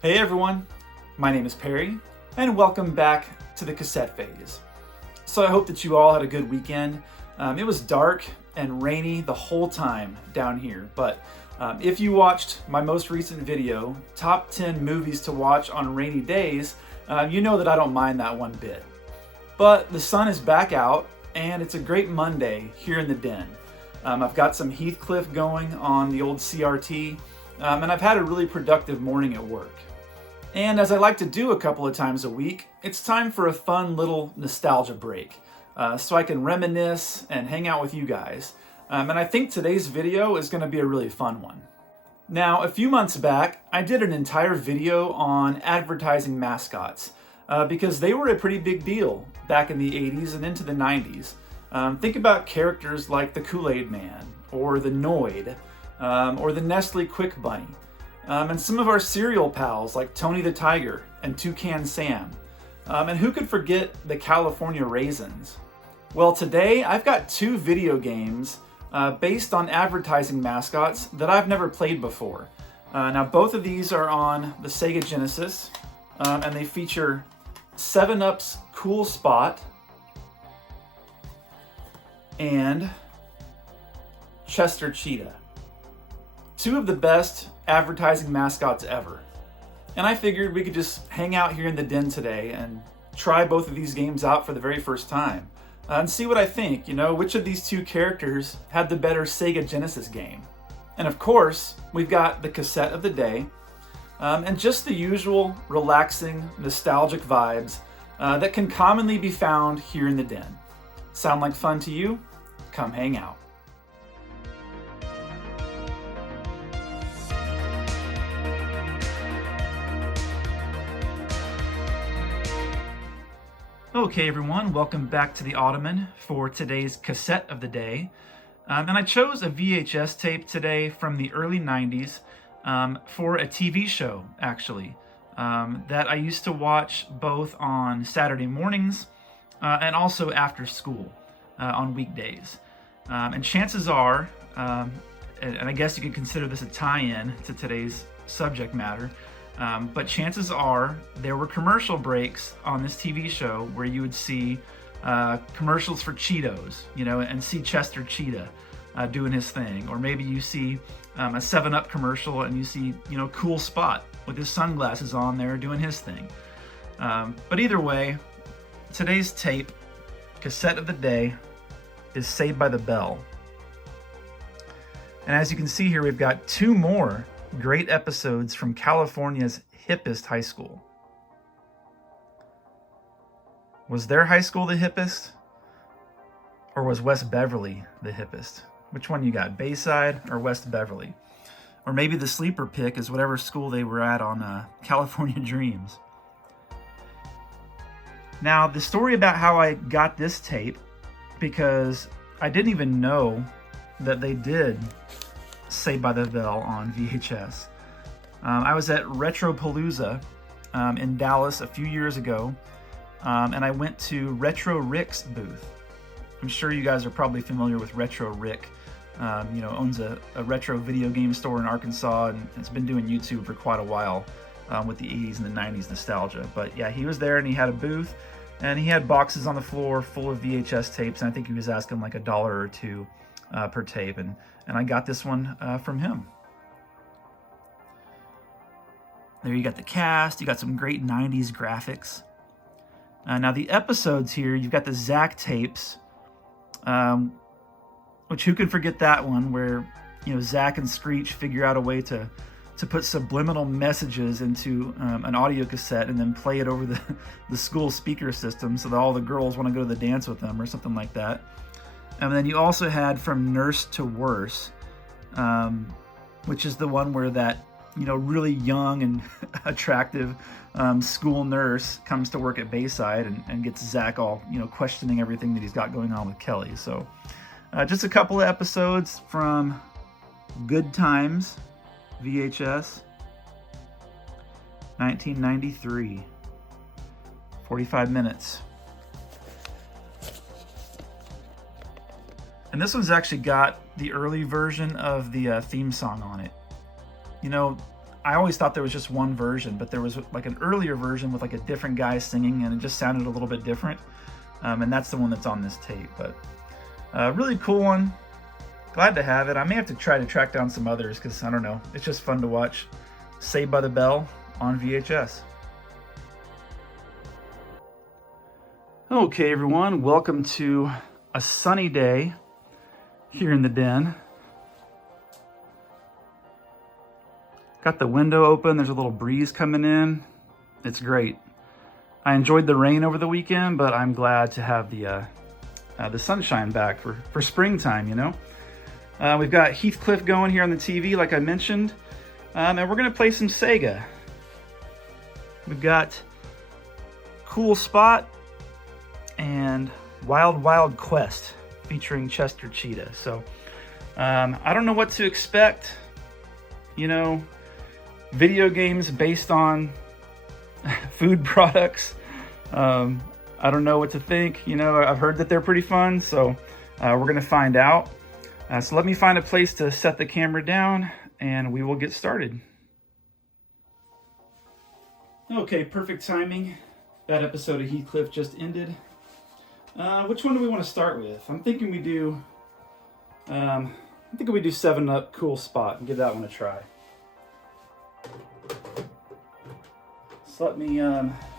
Hey everyone, my name is Perry, and welcome back to the Cassette Phase. So I hope that you all had a good weekend. It was dark and rainy the whole time down here, but if you watched my most recent video, Top 10 Movies to Watch on Rainy Days, you know that I don't mind that one bit. But the sun is back out, and it's a great Monday here in the den. I've got some Heathcliff going on the old CRT, and I've had a really productive morning at work. And as I like to do a couple of times a week, it's time for a fun little nostalgia break, so I can reminisce and hang out with you guys. And I think today's video is going to be a really fun one. Now, a few months back, I did an entire video on advertising mascots, because they were a pretty big deal back in the 80s and into the 90s. Think about characters like the Kool-Aid Man, or the Noid, or the Nestle Quick Bunny. And some of our cereal pals like Tony the Tiger and Toucan Sam. And who could forget the California Raisins? Well, today I've got two video games based on advertising mascots that I've never played before. Now both of these are on the Sega Genesis, and they feature 7-Up's Cool Spot and Chester Cheetah. Two of the best advertising mascots ever. And I figured we could just hang out here in the den today and try both of these games out for the very first time and see what I think, which of these two characters had the better Sega Genesis game. And of course, we've got the cassette of the day, and just the usual relaxing, nostalgic vibes that can commonly be found here in the den. Sound like fun to you? Come hang out. Okay everyone, welcome back to the Ottoman for today's cassette of the day. And I chose a VHS tape today from the early 90s for a TV show, actually, that I used to watch both on Saturday mornings and also after school on weekdays. And chances are, and I guess you could consider this a tie-in to today's subject matter, but chances are there were commercial breaks on this TV show where you would see commercials for Cheetos, and see Chester Cheetah doing his thing. Or maybe you see a 7-Up commercial and you see, Cool Spot with his sunglasses on there doing his thing. But either way, today's tape, cassette of the day, is Saved by the Bell. And as you can see here, we've got two more great episodes from California's hippest high school. Was their high school the hippest? Or was West Beverly the hippest? Which one you got, Bayside or West Beverly? Or maybe the sleeper pick is whatever school they were at on California Dreams. Now, the story about how I got this tape, because I didn't even know that they did Saved by the Bell on VHS. I was at Retropalooza in Dallas a few years ago, and I went to Retro Rick's booth. I'm sure you guys are probably familiar with Retro Rick. Owns a retro video game store in Arkansas, and it's been doing YouTube for quite a while with the 80s and the 90s nostalgia. But yeah, he was there and he had a booth, and he had boxes on the floor full of VHS tapes, and I think he was asking like $1 or $2 per tape, and I got this one from him. There you got the cast, you got some great 90s graphics. Now the episodes here, you've got the Zach tapes, which who could forget that one, where Zach and Screech figure out a way to put subliminal messages into an audio cassette and then play it over the school speaker system so that all the girls want to go to the dance with them or something like that. And then you also had From Nurse to Worse, which is the one where that really young and attractive school nurse comes to work at Bayside and gets Zach all questioning everything that he's got going on with Kelly. So just a couple of episodes from Good Times VHS, 1993, 45 minutes. And this one's actually got the early version of the theme song on it. I always thought there was just one version, but there was like an earlier version with like a different guy singing, and it just sounded a little bit different. And that's the one that's on this tape, but really cool one. Glad to have it. I may have to try to track down some others because I don't know. It's just fun to watch. Saved by the Bell on VHS. Okay, everyone, welcome to a sunny day here in the den. Got the window open. There's a little breeze coming in. It's great. I enjoyed the rain over the weekend, but I'm glad to have the sunshine back for springtime, you know. We've got Heathcliff going here on the TV, like I mentioned, and we're going to play some Sega. We've got Cool Spot and Wild Wild Quest featuring Chester Cheetah. So I don't know what to expect, you know, video games based on food products. I don't know what to think. You know, I've heard that they're pretty fun, so we're gonna find out. So let me find a place to set the camera down and we will get started. Okay, perfect timing. That episode of Heathcliff just ended. Which one do we want to start with? I'm thinking we do 7 Up Cool Spot and give that one a try. So let me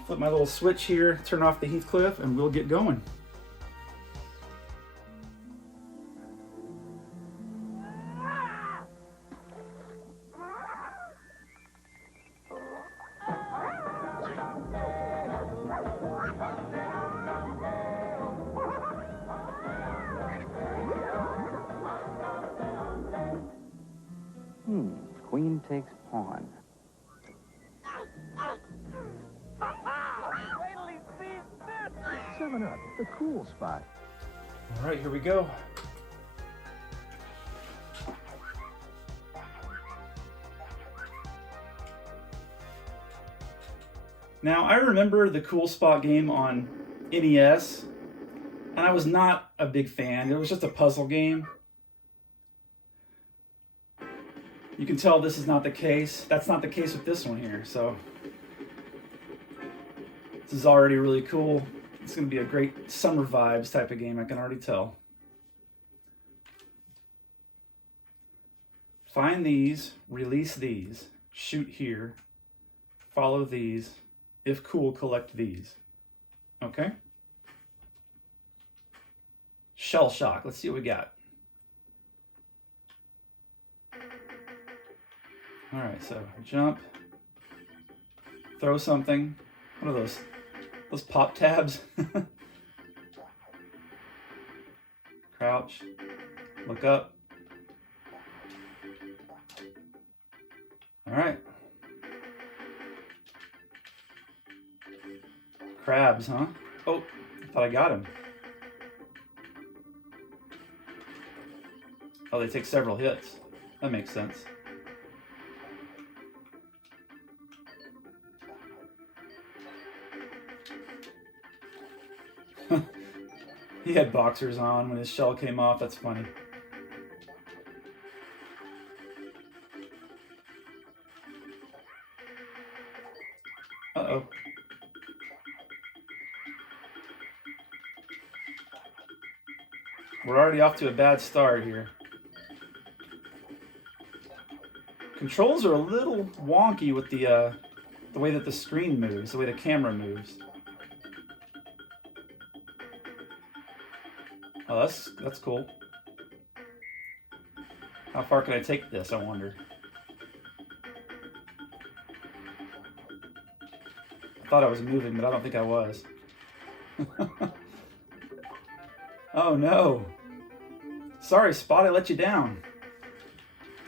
flip my little switch here, turn off the Heathcliff, and we'll get going. Queen takes pawn. 7 Up, the cool spot. All right, here we go. Now, I remember the Cool Spot game on NES, and I was not a big fan. It was just a puzzle game. You can tell this is not the case. That's not the case with this one here, so this is already really cool. It's going to be a great summer vibes type of game, I can already tell. Find these, release these, shoot here, follow these, if cool, collect these. Okay? Shell shock, let's see what we got. All right, so jump, throw something. What are those? Those pop tabs? Crouch, look up. All right. Crabs, huh? Oh, I thought I got him. Oh, they take several hits. That makes sense. He had boxers on when his shell came off. That's funny. Uh-oh. We're already off to a bad start here. Controls are a little wonky with the way that the screen moves, the way the camera moves. Oh, that's cool. How far can I take this, I wonder? I thought I was moving, but I don't think I was. Oh no. Sorry, Spot, I let you down.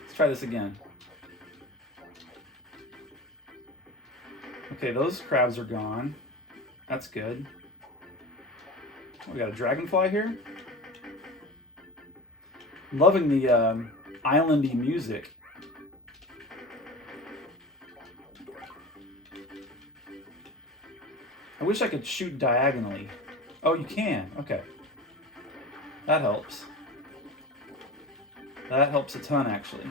Let's try this again. Okay, those crabs are gone. That's good. We got a dragonfly here. Loving the islandy music. I wish I could shoot diagonally. Oh, you can. Okay. That helps. That helps a ton, actually.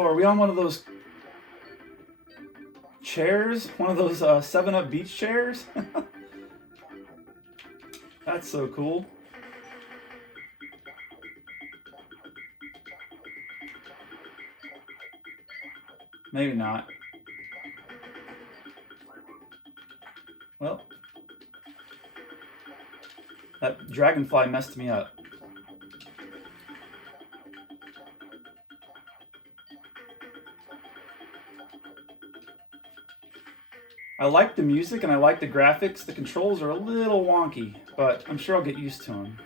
Oh, are we on one of those chairs? One of those 7-Up beach chairs? That's so cool. Maybe not. Well, that dragonfly messed me up. I like the music and I like the graphics. The controls are a little wonky, but I'm sure I'll get used to them.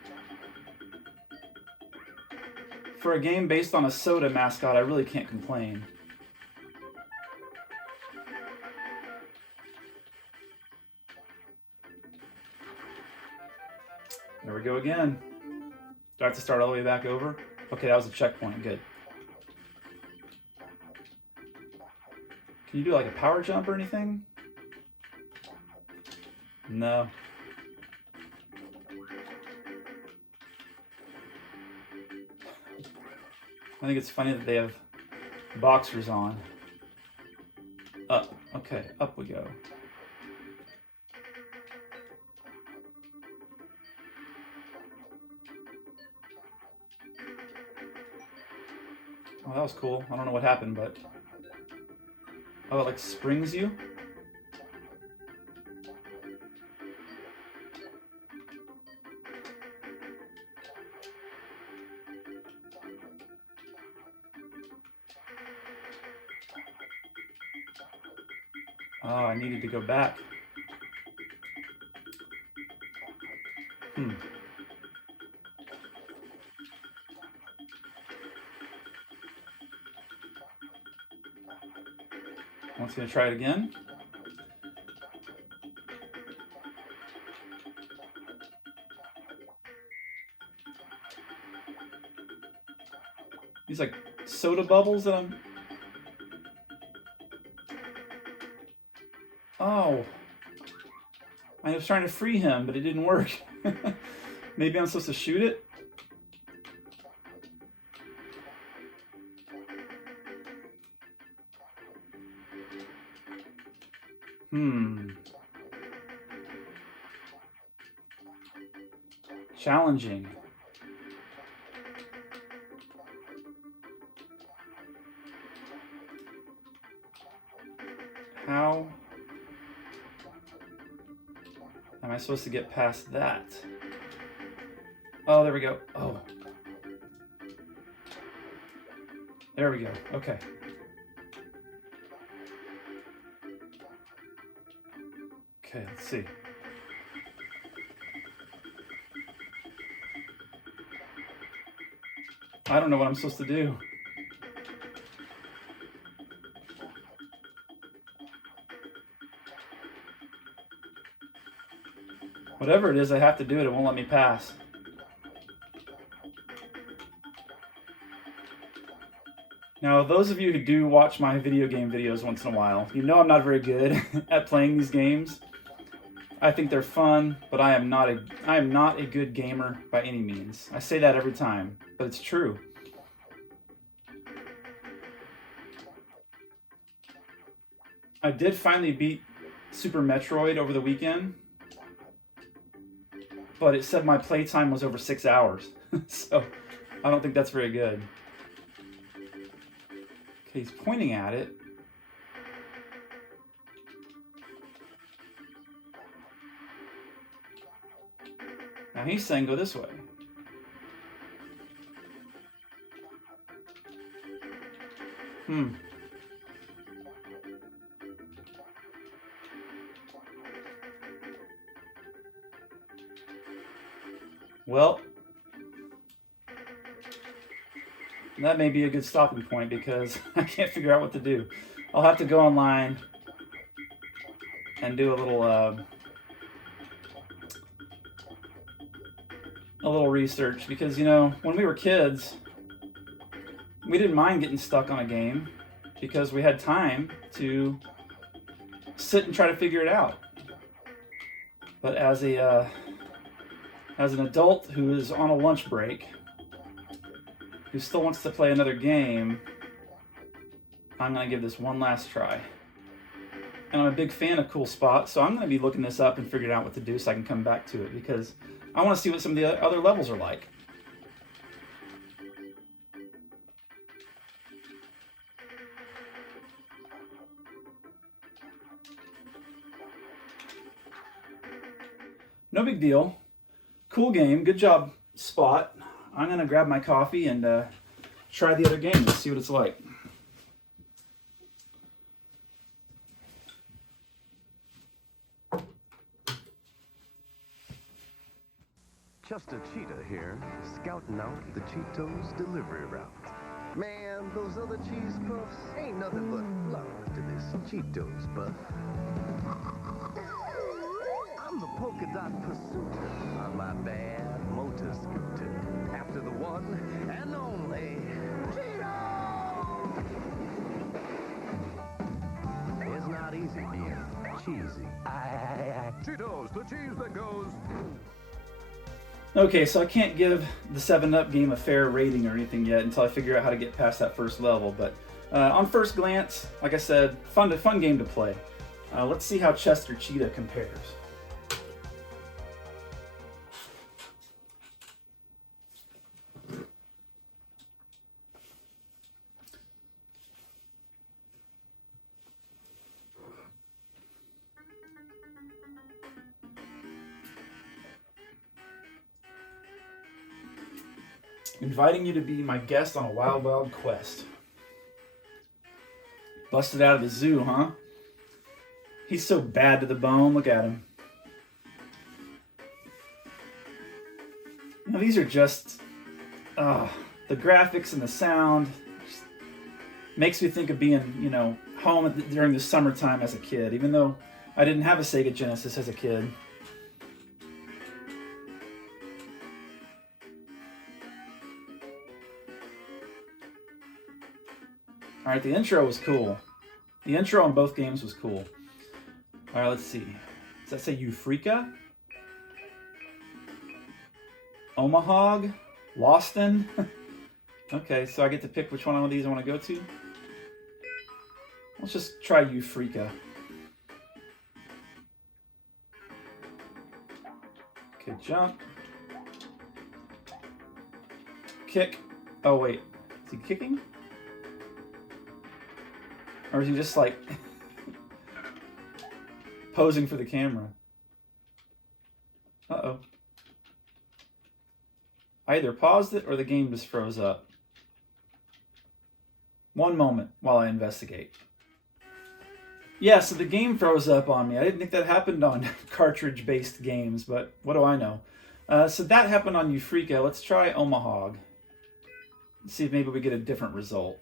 For a game based on a soda mascot, I really can't complain. There we go again. Do I have to start all the way back over? Okay, that was a checkpoint. Good. Can you do like a power jump or anything? No. I think it's funny that they have boxers on. Up. Okay, up we go. Oh, that was cool. I don't know what happened, but... Oh, it like springs you? Oh, I needed to go back. I'm just going to try it again. These like soda bubbles that I'm... Oh. I was trying to free him, but it didn't work. Maybe I'm supposed to shoot it? Challenging. How am I supposed to get past that? Oh, there we go. Oh. There we go. Okay. Okay, let's see. I don't know what I'm supposed to do. Whatever it is, I have to do it. It won't let me pass. Now, those of you who do watch my video game videos once in a while, you know I'm not very good at playing these games. I think they're fun, but I am not a good gamer by any means. I say that every time, but it's true. I did finally beat Super Metroid over the weekend, but it said my playtime was over 6 hours, so I don't think that's very good. Okay, he's pointing at it. Now he's saying go this way. Well, that may be a good stopping point because I can't figure out what to do. I'll have to go online and do a little research because, you know, when we were kids, we didn't mind getting stuck on a game because we had time to sit and try to figure it out. But as an adult who is on a lunch break, who still wants to play another game, I'm going to give this one last try. And I'm a big fan of cool spots, so I'm going to be looking this up and figuring out what to do so I can come back to it, because I want to see what some of the other levels are like. No big deal. Cool game. Good job, Spot. I'm going to grab my coffee and try the other game and see what it's like. Just a Cheetah here, scouting out the Cheetos delivery route. Man, those other cheese puffs ain't nothing but fluff to this Cheetos buff. I'm the polka dot pursuiter on my bad motor scooter. After the one and only Cheeto! It's not easy being cheesy. Cheetos, the cheese that goes. Okay, so I can't give the 7-Up game a fair rating or anything yet until I figure out how to get past that first level, but on first glance, like I said, fun game to play. Let's see how Chester Cheetah compares. Inviting you to be my guest on a wild, wild quest. Busted out of the zoo, huh? He's so bad to the bone. Look at him. You know, these are just... the graphics and the sound just makes me think of being, you know, home during the summertime as a kid, even though I didn't have a Sega Genesis as a kid. All right, the intro was cool. The intro on both games was cool. All right, let's see. Does that say Eureka? Omaha? Loston? Okay, so I get to pick which one of these I want to go to. Let's just try Eureka. Okay, jump. Kick. Oh, wait. Is he kicking? Or is he just like posing for the camera? Uh-oh. I either paused it or the game just froze up. One moment while I investigate. Yeah, so the game froze up on me. I didn't think that happened on cartridge-based games, but what do I know? So that happened on Eureka. Let's try Omaha. Let's see if maybe we get a different result.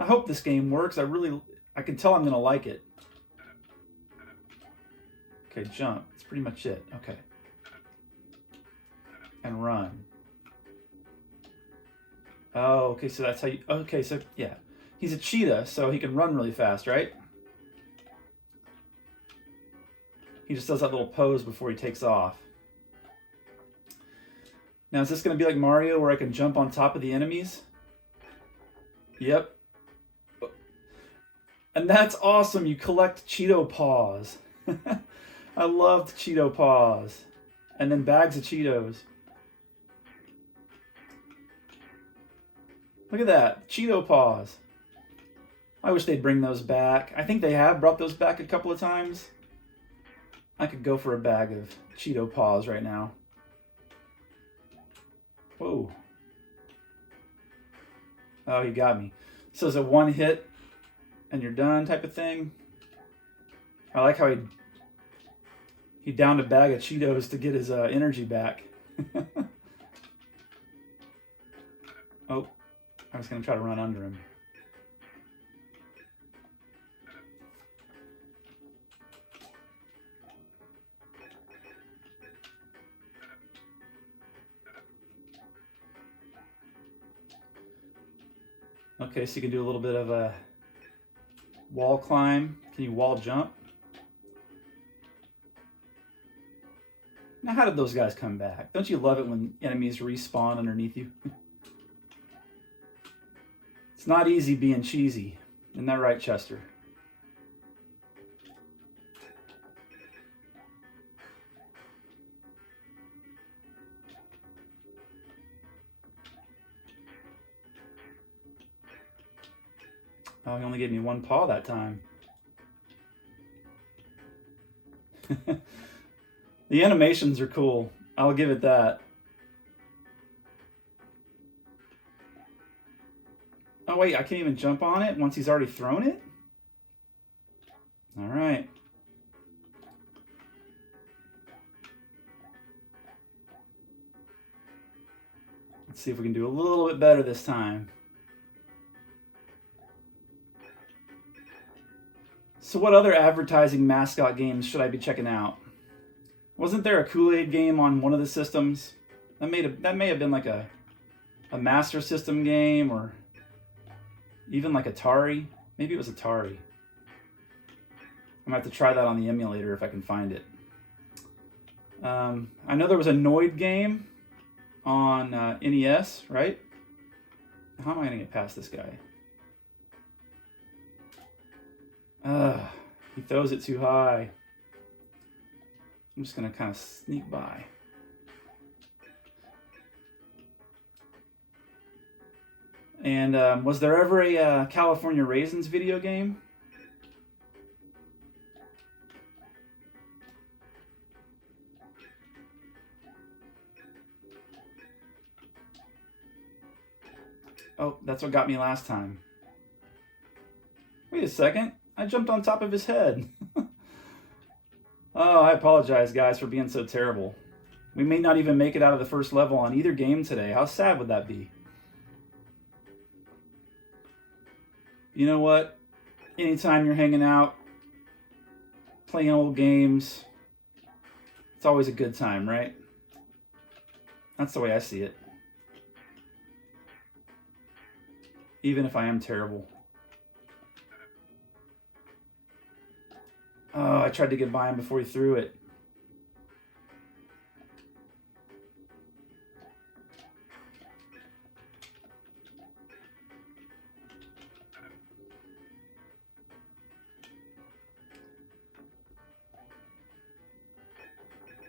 I hope this game works. I can tell I'm going to like it. Okay, jump. That's pretty much it. Okay. And run. Oh, okay, so that's how you... Okay, so, yeah. He's a cheetah, so he can run really fast, right? He just does that little pose before he takes off. Now, is this going to be like Mario, where I can jump on top of the enemies? Yep. And that's awesome. You collect Cheeto paws. I loved Cheeto paws. And then bags of Cheetos. Look at that. Cheeto paws. I wish they'd bring those back. I think they have brought those back a couple of times. I could go for a bag of Cheeto paws right now. Whoa. Oh, he got me. So it's a one hit and you're done type of thing. I like how he downed a bag of Cheetos to get his energy back. Oh, I was going to try to run under him. Okay, so you can do a little bit of a wall climb. Can you wall jump? Now, how did those guys come back? Don't you love it when enemies respawn underneath you? It's not easy being cheesy. Isn't that right, Chester? Oh, he only gave me one paw that time. The animations are cool. I'll give it that. Oh wait, I can't even jump on it once he's already thrown it? All right. Let's see if we can do a little bit better this time. So what other advertising mascot games should I be checking out? Wasn't there a Kool-Aid game on one of the systems? That may have been like a Master System game, or even like Atari. Maybe it was Atari. I'm gonna have to try that on the emulator if I can find it. I know there was a Noid game on NES, right? How am I gonna get past this guy? He throws it too high. I'm just gonna kind of sneak by. And was there ever a California Raisins video game? Oh, that's what got me last time. Wait a second. I jumped on top of his head. Oh, I apologize, guys, for being so terrible. We may not even make it out of the first level on either game today. How sad would that be? You know what? Anytime you're hanging out, playing old games, it's always a good time, right? That's the way I see it. Even if I am terrible. Oh, I tried to get by him before he threw it.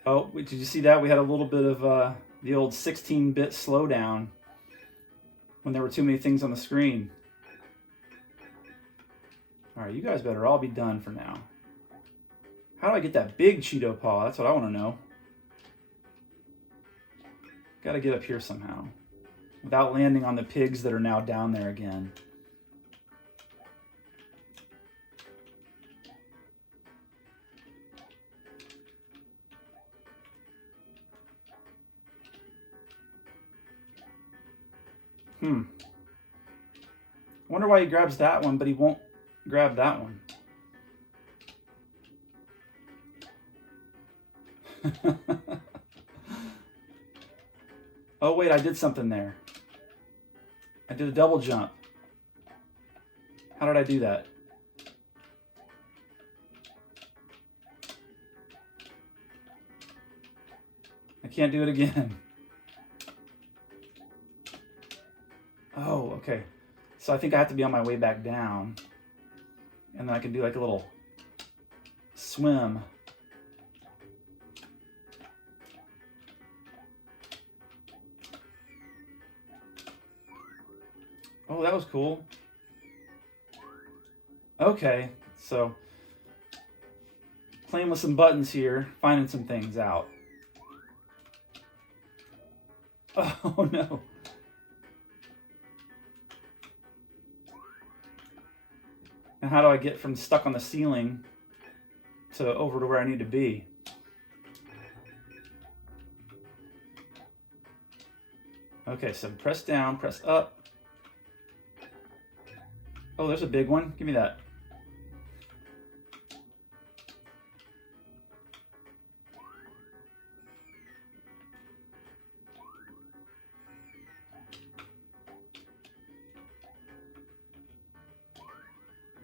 Oh, did you see that? We had a little bit of the old 16-bit slowdown when there were too many things on the screen. All right, you guys better all be done for now. How do I get that big Cheeto paw? That's what I want to know. Got to get up here somehow without landing on the pigs that are now down there again. I wonder why he grabs that one, but he won't grab that one. Oh wait, I did something there. I did a double jump. How did I do that? I can't do it again. Oh, okay. So I think I have to be on my way back down. And then I can do like a little swim. Oh, that was cool. Okay, so playing with some buttons here, finding some things out. Oh no. And how do I get from stuck on the ceiling to over to where I need to be? Okay, so press down, press up. Oh, there's a big one. Give me that.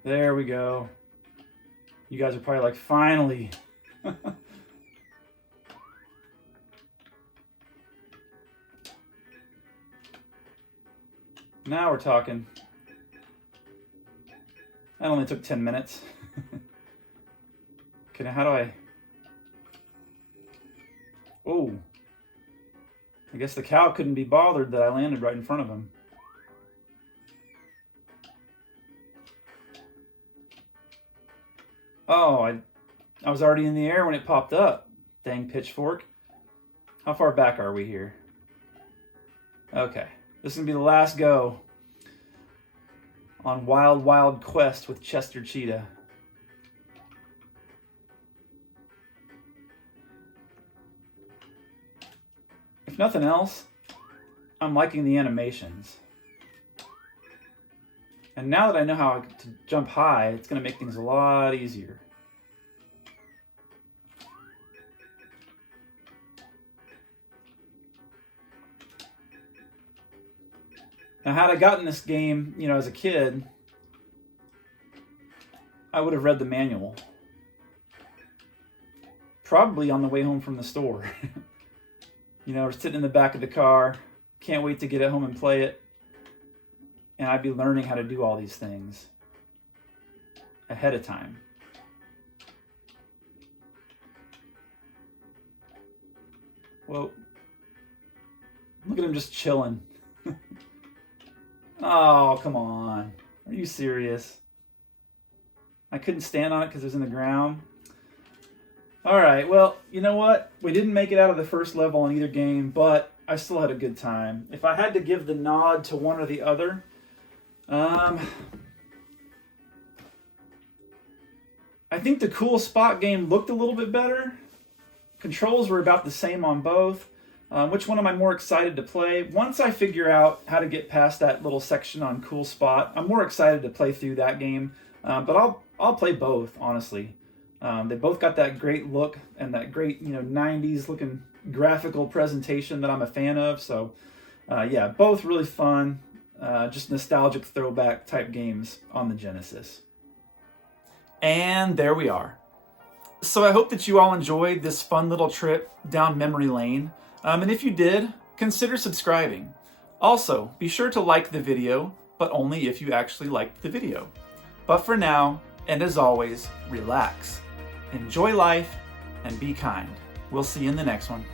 There we go. You guys are probably like, finally. Now we're talking. That only took 10 minutes. Okay, now how do I... Oh. I guess the cow couldn't be bothered that I landed right in front of him. Oh, I was already in the air when it popped up. Dang pitchfork. How far back are we here? Okay, this is gonna be the last go on Wild Wild Quest with Chester Cheetah. If nothing else, I'm liking the animations. And now that I know how to jump high, it's gonna make things a lot easier. Now, had I gotten this game, you know, as a kid, I would have read the manual. Probably on the way home from the store. You know, we're sitting in the back of the car, can't wait to get it home and play it. And I'd be learning how to do all these things ahead of time. Whoa. Look at him just chilling. Oh, come on. Are you serious? I couldn't stand on it because it was in the ground. All right, well, you know what? We didn't make it out of the first level in either game, but I still had a good time. If I had to give the nod to one or the other, I think the Cool Spot game looked a little bit better. Controls were about the same on both. Which one am I more excited to play? Once I figure out how to get past that little section on Cool Spot, I'm more excited to play through that game. But I'll play both, honestly. They both got that great look and that great, you know, 90s looking graphical presentation that I'm a fan of. So yeah, both really fun, just nostalgic throwback type games on the Genesis. And there we are. So I hope that you all enjoyed this fun little trip down memory lane. And if you did, consider subscribing. Also, be sure to like the video, but only if you actually liked the video. But for now, and as always, relax, enjoy life, and be kind. We'll see you in the next one.